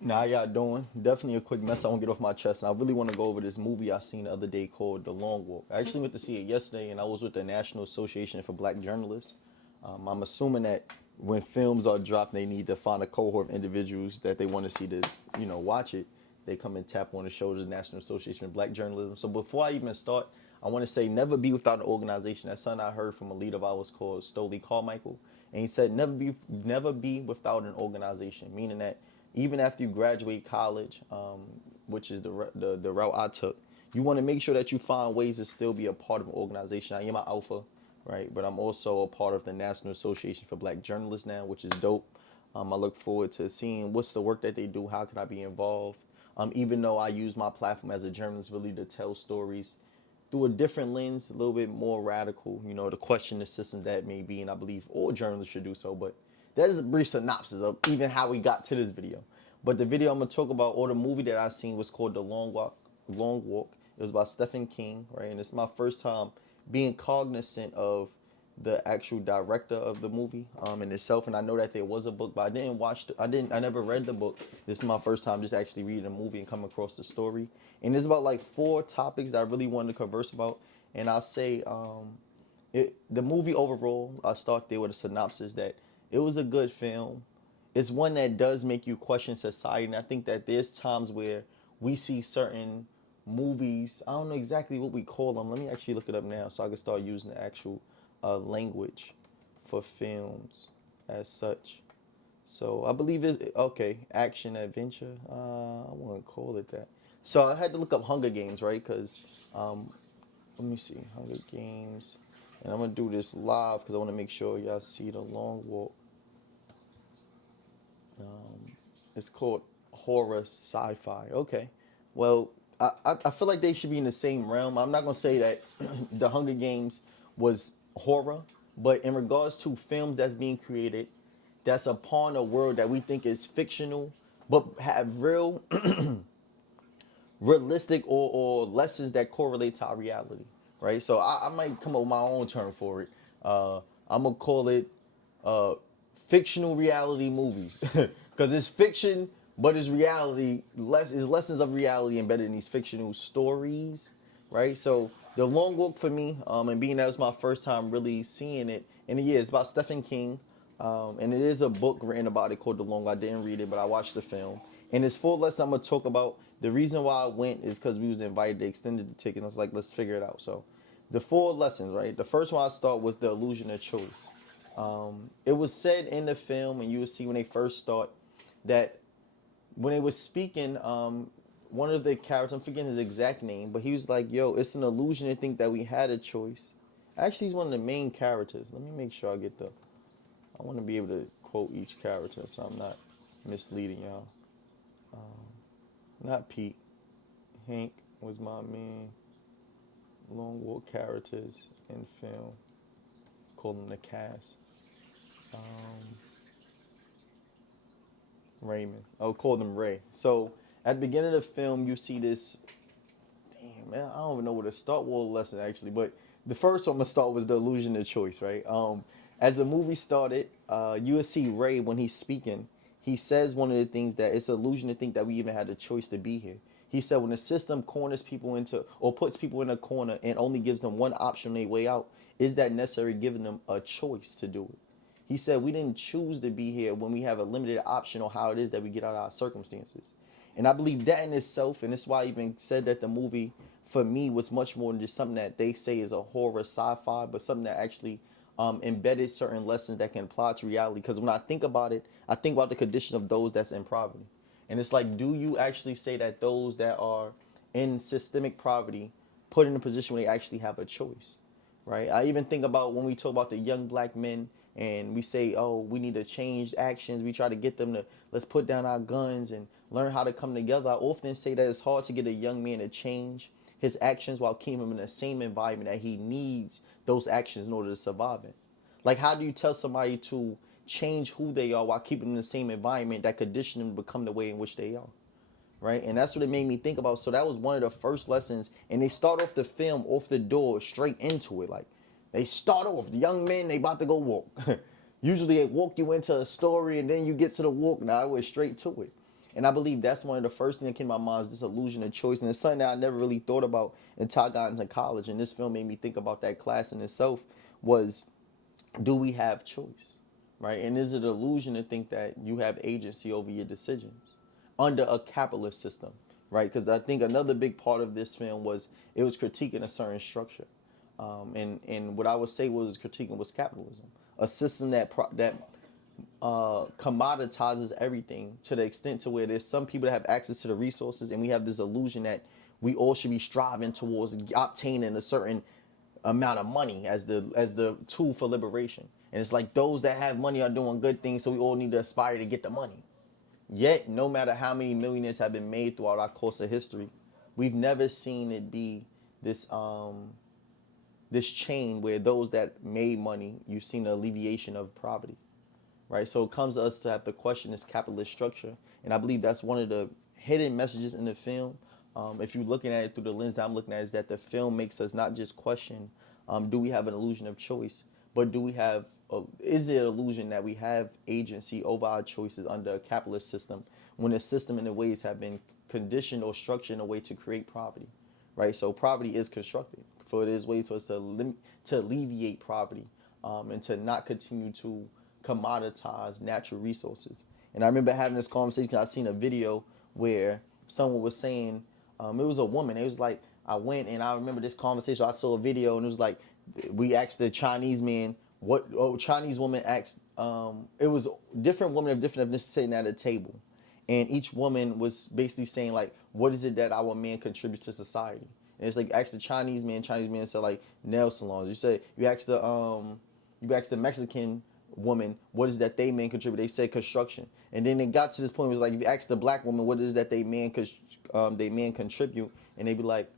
Now, how y'all doing? Definitely a quick mess I want to get off my chest. And I really want to go over this movie I seen the other day called The Long Walk. I actually went to see it yesterday, and I was with the National Association for Black Journalists. I'm assuming that when films are dropped, they need to find a cohort of individuals that they want to see to, watch it. They come and tap on the shoulders of the National Association of Black Journalism. So before I even start, I want to say never be without an organization. That's something I heard from a leader of ours called Stoley Carmichael. And he said never be without an organization, meaning that even after you graduate college, which is the route I took, you want to make sure that you find ways to still be a part of an organization. I am an alpha, right? But I'm also a part of the National Association for Black Journalists now, which is dope. I look forward to seeing what's the work that they do. How can I be involved? Even though I use my platform as a journalist really to tell stories through a different lens, a little bit more radical, to question the system that may be, and I believe all journalists should do so. But that is a brief synopsis of even how we got to this video. But the video I'm gonna talk about, or the movie that I seen, was called The Long Walk. Long Walk. It was by Stephen King, right? And it's my first time being cognizant of the actual director of the movie in itself. And I know that there was a book, but I didn't watch. I never read the book. This is my first time just actually reading the movie and come across the story. And it's about like 4 topics that I really wanted to converse about. And I'll say, the movie overall, I'll start there with a synopsis that it was a good film. It's one that does make you question society. And I think that there's times where we see certain movies, I don't know exactly what we call them. Let me actually look it up now so I can start using the actual language for films as such. So I believe it's, okay, action adventure. I wouldn't call it that. So I had to look up Hunger Games, right? Because, let me see, Hunger Games. And I'm going to do this live because I want to make sure y'all see The Long Walk. It's called horror sci-fi. Okay. Well, I feel like they should be in the same realm. I'm not going to say that The Hunger Games was horror, but in regards to films that's being created, that's upon a world that we think is fictional, but have real, realistic or lessons that correlate to our reality, right? So I might come up with my own term for it. I'm going to call it fictional reality movies because it's fiction, but it's reality. Is lessons of reality embedded in these fictional stories, right? So The Long Walk for me, and being that it's my first time really seeing it, and yeah, it's about Stephen King, and it is a book written about it called The Long Walk. I didn't read it, but I watched the film, and it's 4 lessons I'm gonna talk about. The reason why I went is because we was invited. They extended the ticket. And I was like, let's figure it out. So, the 4 lessons, right? The first one I start with the illusion of choice. It was said in the film, and you will see when they first start, that when they was speaking, one of the characters, I'm forgetting his exact name, but he was like, yo, it's an illusion to think that we had a choice. Actually, he's one of the main characters. Let me make sure I want to be able to quote each character so I'm not misleading y'all. Not Pete. Hank was my main Long Walk characters in film. Call them the Caste. Raymond. I'll call them Ray. So at the beginning of the film, you see this. Damn, man, I don't even know where to start with a lesson actually. But the first one I'm gonna start was the illusion of choice, right? As the movie started, you will see Ray when he's speaking. He says one of the things that it's an illusion to think that we even had a choice to be here. He said when the system corners people into or puts people in a corner and only gives them one option on their way out, is that necessary giving them a choice to do it? He said we didn't choose to be here when we have a limited option on how it is that we get out of our circumstances. And I believe that in itself, and that's why I even said that the movie for me was much more than just something that they say is a horror sci-fi, but something that actually embedded certain lessons that can apply to reality. Because when I think about it, I think about the condition of those that's in poverty. And it's like, do you actually say that those that are in systemic poverty put in a position where they actually have a choice, right? I even think about when we talk about the young black men and we say, oh, we need to change actions. We try to get them to, let's put down our guns and learn how to come together. I often say that it's hard to get a young man to change his actions while keeping him in the same environment that he needs those actions in order to survive in. Like, how do you tell somebody to change who they are while keeping them in the same environment that conditioned them to become the way in which they are? Right? And that's what it made me think about. So that was one of the first lessons. And they start off the film off the door straight into it. Like, they start off, the young men, they about to go walk. Usually they walk you into a story and then you get to the walk. Now I went straight to it. And I believe that's one of the first things that came to my mind is this illusion of choice. And it's something that I never really thought about until I got into college. And this film made me think about that class in itself was, do we have choice? Right? And is it an illusion to think that you have agency over your decisions under a capitalist system? Right? Because I think another big part of this film was it was critiquing a certain structure. And what I would say was critiquing was capitalism, a system that commoditizes everything to the extent to where there's some people that have access to the resources, and we have this illusion that we all should be striving towards obtaining a certain amount of money as the tool for liberation. And it's like those that have money are doing good things, so we all need to aspire to get the money. Yet, no matter how many millionaires have been made throughout our course of history, we've never seen it be this this chain where those that made money, you've seen the alleviation of poverty, right? So it comes to us to have to question this capitalist structure. And I believe that's one of the hidden messages in the film. If you're looking at it through the lens that I'm looking at, is that the film makes us not just question, do we have an illusion of choice, but do we have, is it an illusion that we have agency over our choices under a capitalist system when the system in the ways have been conditioned or structured in a way to create poverty, right? So poverty is constructed. For it is ways for us to alleviate poverty and to not continue to commoditize natural resources. And I remember having this conversation. I seen a video where someone was saying, it was a woman. It was like, I went and I remember this conversation. I saw a video and it was like, we asked the Chinese man, Chinese woman asked, it was different women of different ethnicities sitting at a table. And each woman was basically saying like, what is it that our man contributes to society? And it's like, ask the Chinese man said like nail salons. You ask the Mexican woman, what is that they man contribute? They said construction. And then it got to this point where it was like, if you ask the black woman, what is that they man contribute? And they be like,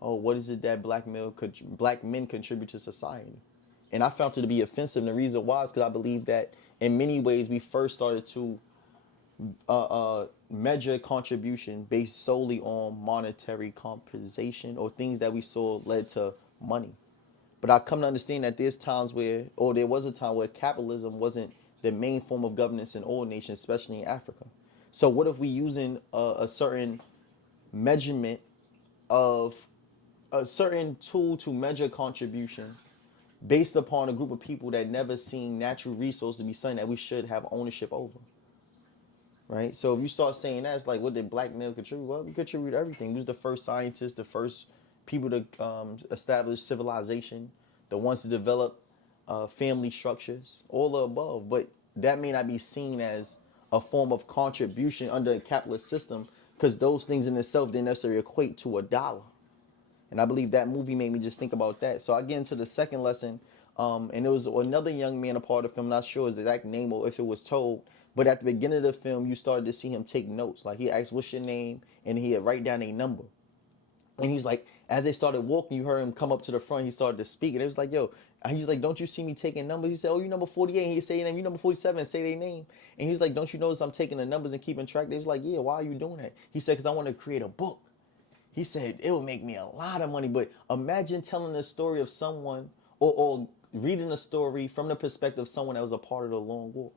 oh, what is it that black men contribute to society? And I found it to be offensive. And the reason why is because I believe that in many ways we first started to measure contribution based solely on monetary compensation or things that we saw led to money. But I come to understand that there was a time where capitalism wasn't the main form of governance in all nations, especially in Africa. So what if we using a certain measurement of a certain tool to measure contribution based upon a group of people that never seen natural resources to be something that we should have ownership over? Right? So if you start saying that, it's like, what did black male contribute? Well, we contribute everything. We was the first scientists, the first people to establish civilization, the ones to develop family structures, all the above. But that may not be seen as a form of contribution under a capitalist system because those things in itself didn't necessarily equate to $1. And I believe that movie made me just think about that. So I get into the second lesson, and there was another young man a part of the film, I'm not sure his exact name or if it was told, but at the beginning of the film, you started to see him take notes. Like he asked, what's your name? And he'd write down a number. And he's like, as they started walking, you heard him come up to the front. He started to speak. And it was like, yo, and he's like, don't you see me taking numbers? He said, oh, you number 48. And he'd say your name. You number 47 and say their name. And he was like, don't you notice I'm taking the numbers and keeping track? They was like, yeah, why are you doing that? He said, because I want to create a book. He said, it would make me a lot of money. But imagine telling the story of someone or reading a story from the perspective of someone that was a part of the Long War.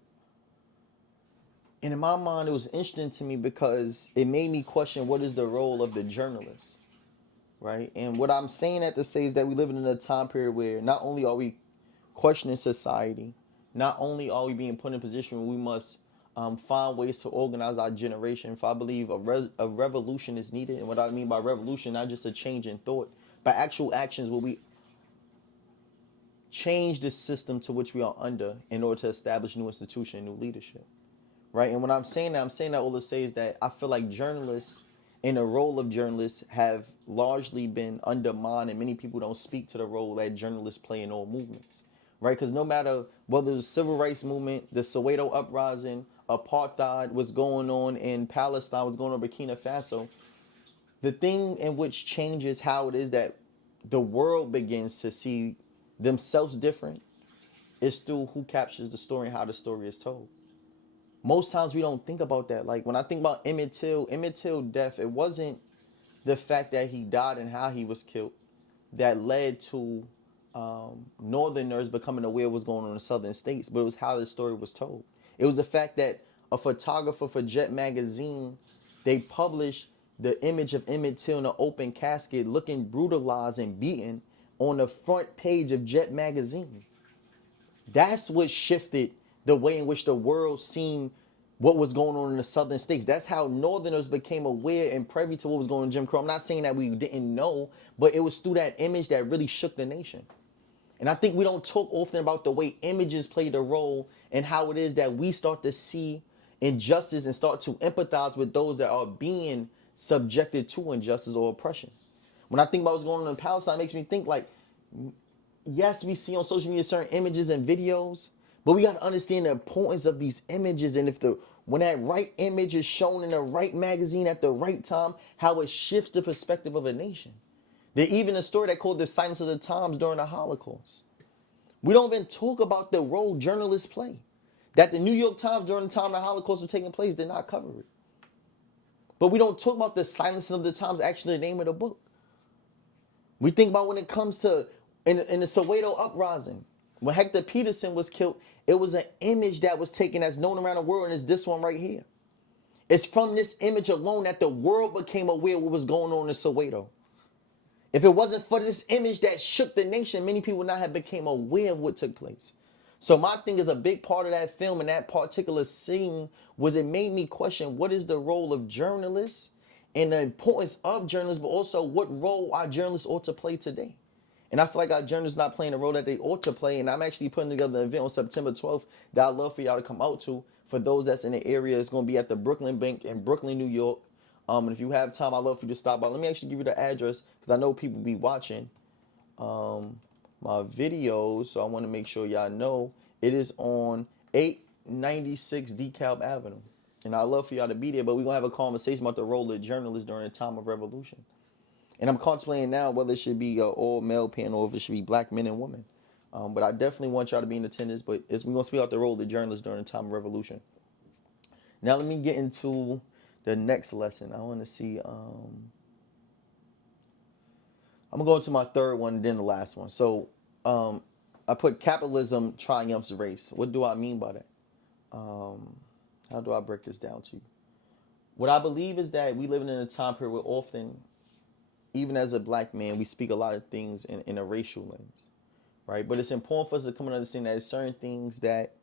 And in my mind, it was interesting to me because it made me question what is the role of the journalist, right? And what I'm saying that to say is that we live in a time period where not only are we questioning society, not only are we being put in a position where we must find ways to organize our generation. For I believe a revolution is needed. And what I mean by revolution, not just a change in thought, but actual actions where we change the system to which we are under in order to establish new institution and new leadership. Right. And when I'm saying that all to say is that I feel like journalists and the role of journalists have largely been undermined, and many people don't speak to the role that journalists play in all movements. Right. Because no matter whether the civil rights movement, the Soweto uprising, apartheid, what's going on in Palestine, what's going on in Burkina Faso, the thing in which changes how it is that the world begins to see themselves different is through who captures the story and how the story is told. Most times we don't think about that. Like when I think about Emmett Till death, it wasn't the fact that he died and how he was killed that led to Northerners becoming aware of what's going on in the Southern states, but it was how the story was told. It was the fact that a photographer for Jet magazine, they published the image of Emmett Till in an open casket looking brutalized and beaten on the front page of Jet magazine. That's what shifted the way in which the world seen what was going on in the southern states. That's how Northerners became aware and privy to what was going on in Jim Crow. I'm not saying that we didn't know, but it was through that image that really shook the nation. And I think we don't talk often about the way images played a role and how it is that we start to see injustice and start to empathize with those that are being subjected to injustice or oppression. When I think about what's going on in Palestine, it makes me think like, yes, we see on social media certain images and videos, but we got to understand the importance of these images. And when that right image is shown in the right magazine at the right time, how it shifts the perspective of a nation. There's even a story that called The Silence of the Times during the Holocaust. We don't even talk about the role journalists play. That the New York Times during the time the Holocaust was taking place did not cover it. But we don't talk about The Silence of the Times, actually the name of the book. We think about when it comes to in the Soweto uprising, when Hector Peterson was killed, it was an image that was taken that's known around the world, and it's this one right here. It's from this image alone that the world became aware of what was going on in Soweto. If it wasn't for this image that shook the nation, many people would not have became aware of what took place. So my thing is a big part of that film and that particular scene was it made me question what is the role of journalists and the importance of journalists, but also what role our journalists ought to play today. And I feel like our journalists not playing the role that they ought to play. And I'm actually putting together an event on September 12th that I'd love for y'all to come out to. For those that's in the area, it's going to be at the Brooklyn Bank in Brooklyn, New York. And if you have time, I'd love for you to stop by. Let me actually give you the address because I know people be watching my videos. So I want to make sure y'all know it is on 896 DeKalb Avenue. And I'd love for y'all to be there. But we're going to have a conversation about the role of journalists during a time of revolution. And I'm contemplating now whether it should be an all-male panel or if it should be black men and women. But I definitely want y'all to be in attendance. But we're going to speak about the role of the journalists during the time of revolution. Now let me get into the next lesson. I want to see. I'm going to go into my third one, then the last one. So I put capitalism triumphs race. What do I mean by that? How do I break this down to you? What I believe is that we live in a time period where often, even as a black man, we speak a lot of things in a racial lens, right? But it's important for us to come and understand that there's certain things that,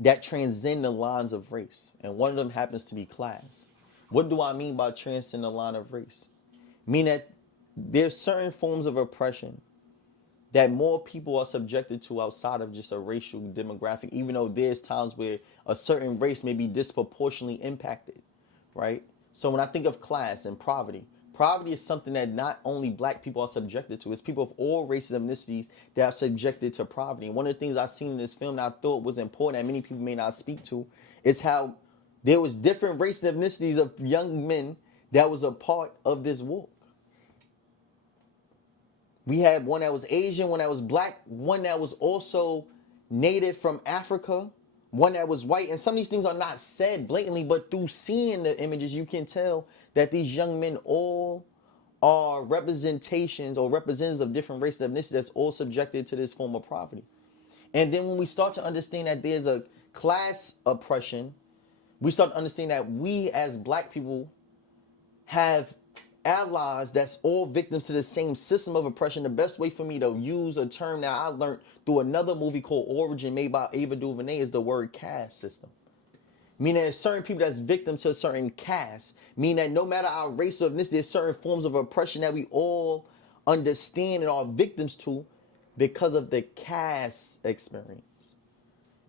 that transcend the lines of race. And one of them happens to be class. What do I mean by transcend the line of race? Mean that there's certain forms of oppression that more people are subjected to outside of just a racial demographic, even though there's times where a certain race may be disproportionately impacted, right? So when I think of class and poverty, poverty is something that not only black people are subjected to, it's people of all races and ethnicities that are subjected to poverty. And one of the things I've seen in this film that I thought was important that many people may not speak to is how there was different races and ethnicities of young men that was a part of this walk. We had one that was Asian, one that was black, one that was also native from Africa, one that was white. And some of these things are not said blatantly, but through seeing the images, you can tell that these young men all are representations or representatives of different races and ethnicities that's all subjected to this form of poverty. And then when we start to understand that there's a class oppression, we start to understand that we as black people have allies that's all victims to the same system of oppression. The best way for me to use a term that I learned through another movie called Origin made by Ava DuVernay is the word caste system. Meaning there's certain people that's victims to a certain caste. Meaning that no matter our race or ethnicity, there's certain forms of oppression that we all understand and are victims to because of the caste experience.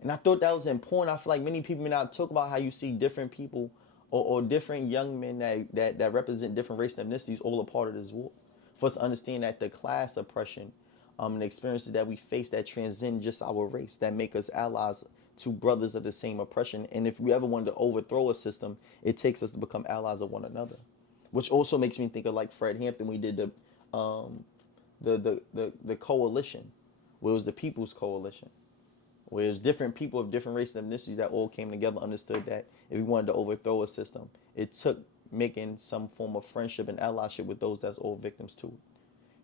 And I thought that was important. I feel like many people may not talk about how you see different people or different young men that represent different races and ethnicities all a part of this war. For us to understand that the class oppression and the experiences that we face that transcend just our race, that make us allies to brothers of the same oppression. And if we ever wanted to overthrow a system, it takes us to become allies of one another. Which also makes me think of like Fred Hampton. We did the coalition, where it was the People's Coalition, where there's different people of different races and ethnicities that all came together, understood that if we wanted to overthrow a system, it took making some form of friendship and allyship with those that's all victims to it.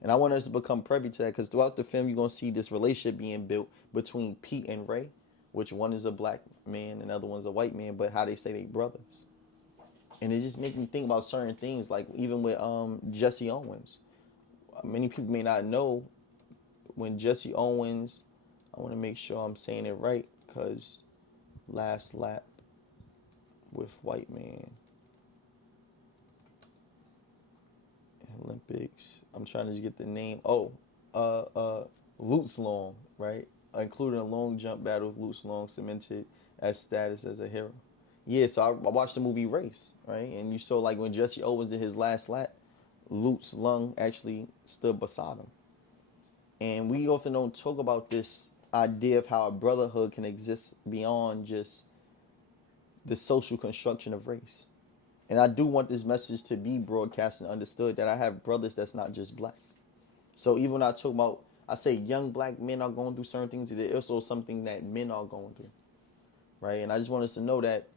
And I want us to become privy to that because throughout the film, you're going to see this relationship being built between Pete and Ray, which one is a black man and the other one's a white man, but how they say they brothers. And it just makes me think about certain things, like even with Jesse Owens. Many people may not know when Jesse Owens, I want to make sure I'm saying it right, because last lap with white man, Olympics. I'm trying to get the name. Lutz Long, right? Including a long jump battle, Lutz Long cemented as status as a hero. Yeah, so I watched the movie Race, right? And you saw like when Jesse Owens did his last lap, Lutz Long actually stood beside him. And we often don't talk about this idea of how a brotherhood can exist beyond just the social construction of race. And I do want this message to be broadcast and understood that I have brothers that's not just black. So even when I talk about, I say young black men are going through certain things, there's also something that men are going through, right? And I just want us to know that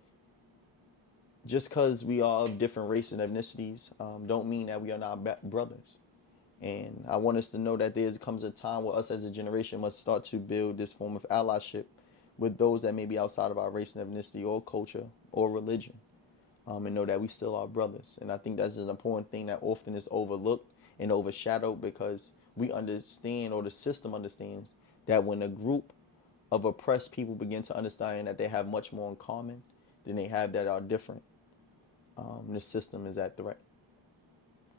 just because we are of different races and ethnicities don't mean that we are not brothers. And I want us to know that there comes a time where us as a generation must start to build this form of allyship with those that may be outside of our race and ethnicity or culture or religion, and know that we still are brothers. And I think that's an important thing that often is overlooked and overshadowed, because we understand, or the system understands, that when a group of oppressed people begin to understand that they have much more in common than they have that are different, the system is at threat.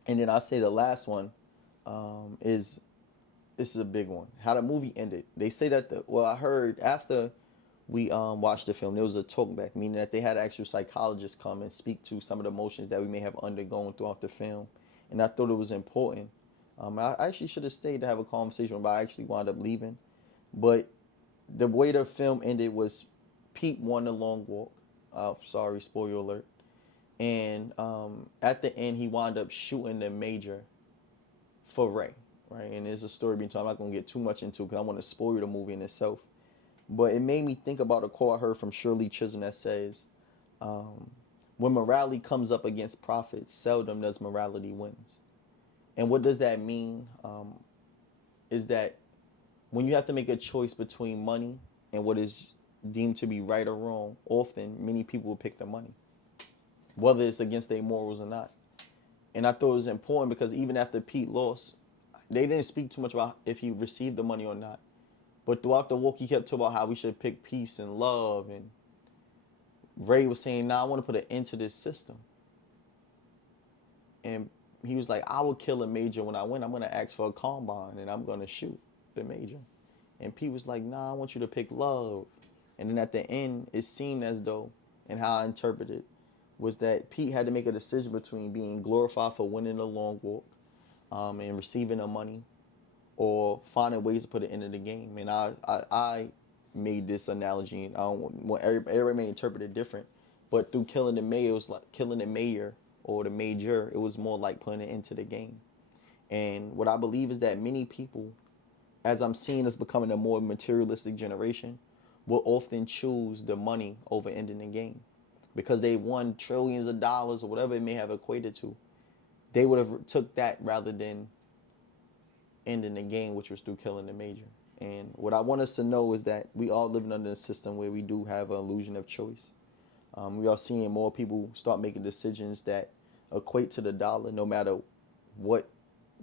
And then I say the last one is, this is a big one, how the movie ended. They say that I heard after we watched the film, there was a talkback, meaning that they had actual psychologists come and speak to some of the emotions that we may have undergone throughout the film. And I thought it was important. I actually should have stayed to have a conversation, but I actually wound up leaving. But the way the film ended was Pete won the long walk. Sorry, spoiler alert. And at the end, he wound up shooting the major for Ray, right? And there's a story being told. I'm not going to get too much into it because I want to spoil the movie in itself. But it made me think about a quote I heard from Shirley Chisholm that says, when morality comes up against profit, seldom does morality wins. And what does that mean? Is that when you have to make a choice between money and what is deemed to be right or wrong, often many people will pick the money, whether it's against their morals or not. And I thought it was important because even after Pete lost, they didn't speak too much about if he received the money or not. But throughout the walk, he kept talking about how we should pick peace and love. And Ray was saying, I want to put an end to this system. And he was like, I will kill a major when I win. I'm going to ask for a combine and I'm going to shoot the major. And Pete was like, I want you to pick love. And then at the end, it seemed as though, and how I interpreted, was that Pete had to make a decision between being glorified for winning the long walk and receiving the money, or finding ways to put an end to the game. And I made this analogy, and I don't want everybody may interpret it different, but through killing the mayor, it was like killing the mayor or the major. It was more like putting it into the game. And what I believe is that many people, as I'm seeing us becoming a more materialistic generation, will often choose the money over ending the game, because they won trillions of dollars or whatever it may have equated to. They would have took that rather than ending the game, which was through killing the major. And what I want us to know is that we all living under a system where we do have an illusion of choice. We are seeing more people start making decisions that equate to the dollar, no matter what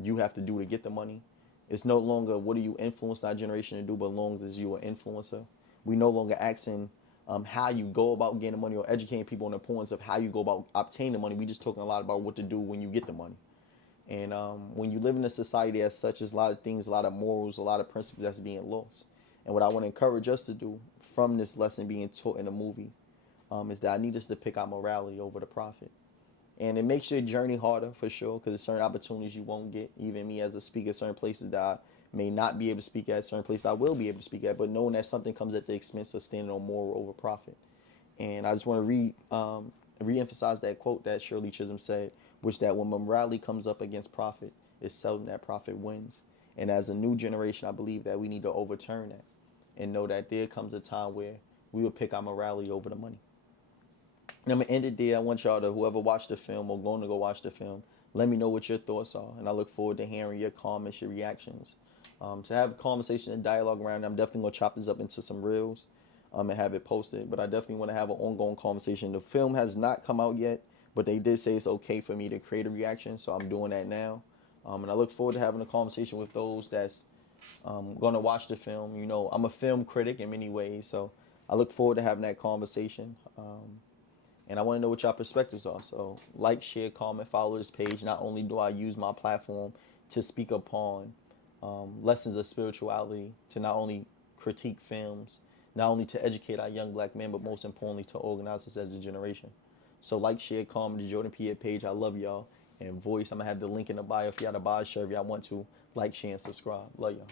you have to do to get the money. It's no longer what do you influence our generation to do, but long as you're an influencer. We no longer asking how you go about getting money or educating people on the importance of how you go about obtaining the money. We just talking a lot about what to do when you get the money. And when you live in a society as such, there's a lot of things, a lot of morals, a lot of principles that's being lost. And what I want to encourage us to do from this lesson being taught in the movie is that I need us to pick our morality over the profit. And it makes your journey harder for sure, because there's certain opportunities you won't get. Even me as a speaker, certain places that I may not be able to speak at, certain places I will be able to speak at, but knowing that something comes at the expense of standing on moral over profit. And I just want to re-emphasize that quote that Shirley Chisholm said, which that when morality comes up against profit, it's seldom that profit wins. And as a new generation, I believe that we need to overturn that and know that there comes a time where we will pick our morality over the money. And I'm going to end it there. I want y'all to, whoever watched the film or going to go watch the film, let me know what your thoughts are. And I look forward to hearing your comments, your reactions. To have a conversation and dialogue around it, I'm definitely going to chop this up into some reels. and have it posted. But I definitely want to have an ongoing conversation. The film has not come out yet, but they did say it's okay for me to create a reaction, so I'm doing that now. And I look forward to having a conversation with those that's going to watch the film. You know, I'm a film critic in many ways, so I look forward to having that conversation. And I want to know what y'all perspectives are. So like, share, comment, follow this page. Not only do I use my platform to speak upon lessons of spirituality, to not only critique films, not only to educate our young black men, but most importantly to organize us as a generation. So like, share, comment, the Jordan Pierre page. I love y'all. And voice, I'm going to have the link in the bio if y'all to buy a shirt if y'all want to. Like, share, and subscribe. Love y'all.